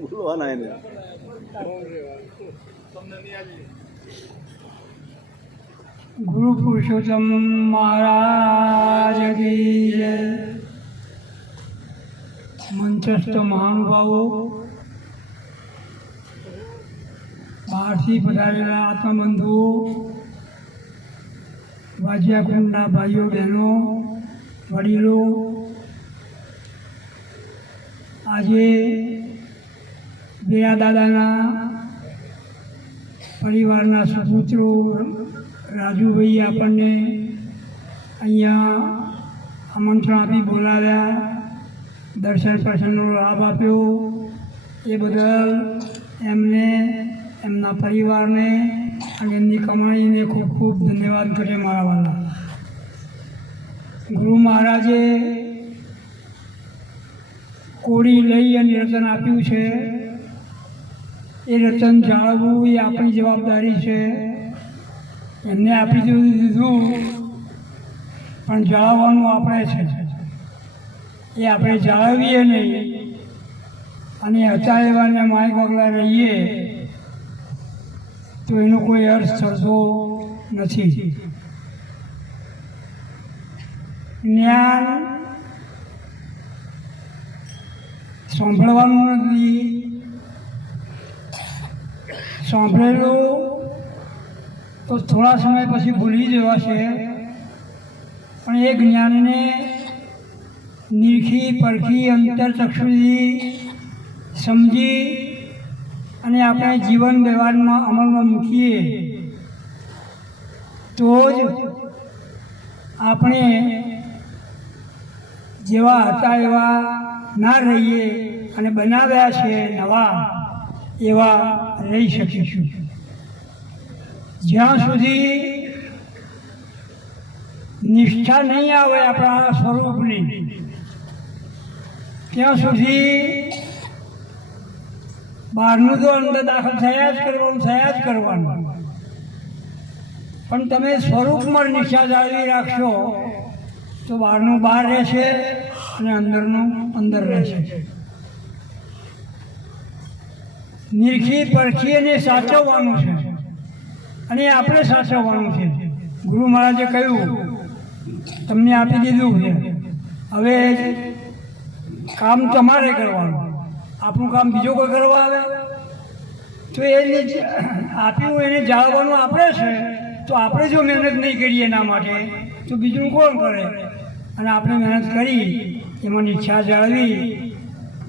બોલવાના એને ગુરુ પુરુષોત્તમ મહારાજ કી જય। મંચસ્થ મહાનુભાવો, બહારથી પધારેલા આત્મબંધુઓ, વાજિયાકુંડના ભાઈઓ બહેનો, વડીલો, આજે બેરા દાદાના પરિવારના સપુત્રો રાજુભાઈ આપણને અહીંયા આમંત્રણ આપી બોલાવ્યા, દર્શન પ્રસન્નનો લાભ આપ્યો, એ બદલ એમને, એમના પરિવારને અને એમની કમાણીને ખૂબ ખૂબ ધન્યવાદ કરે મારા વાલા। ગુરુ મહારાજે કોડી લઈ અને રતન આપ્યું છે, એ રતન જાળવવું એ આપણી જવાબદારી છે। એમને આપી દીધું પણ જાળવવાનું આપણે છે, એ આપણે જાળવીએ નહીં અને હતા એવાને માય પગલા રહીએ તો એનો કોઈ અર્થ થતો નથી। જ્ઞાન સાંભળવાનું નથી, સાંભળેલું તો થોડા સમય પછી ભૂલી જવાશે, પણ એ જ્ઞાનને નીરખી પરખી અંતરચક્ષુથી સમજી અને આપણે જીવન વ્યવહારમાં અમલમાં મૂકીએ તો જ આપણે જેવા હતા એવા ના રહીએ અને બનાવ્યા છે નવા એવા રહી શકીશું। જ્યાં સુધી નિષ્ઠા નહીં આવે આપણા સ્વરૂપની, ત્યાં સુધી બહારનું તો અંદર દાખલ થયા જ કરવાનું, પણ તમે સ્વરૂપમાં નિષ્ઠા જાળવી રાખશો તો બહારનું બહાર રહેશે અને અંદરનું અંદર રહેશે। નિરખી પરખી અને સાચવવાનું છે અને આપણે સાચવવાનું છે। ગુરુ મહારાજે કહ્યું તમને આપી દીધું છે, હવે કામ તમારે કરવાનું, આપણું કામ બીજો કોઈ કરવા આવે તો એને આપ્યું એને જાળવવાનું આપણે છે, તો આપણે જો મહેનત નહીં કરીએ એના માટે તો બીજું કોણ કરે? અને આપણે મહેનત કરી એમાં ઈચ્છા જાળવી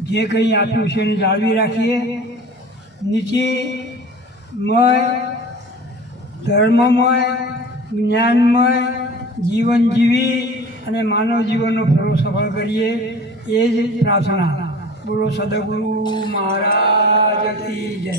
જે કંઈ આપ્યું છે એને જાળવી રાખીએ, નીચેમય ધર્મમય જ્ઞાનમય જીવન જીવી અને માનવ જીવનનો ફરો સફળ કરીએ, એ જ પ્રાર્થના। બોલો સદગુરુ મહારાજ કી જય।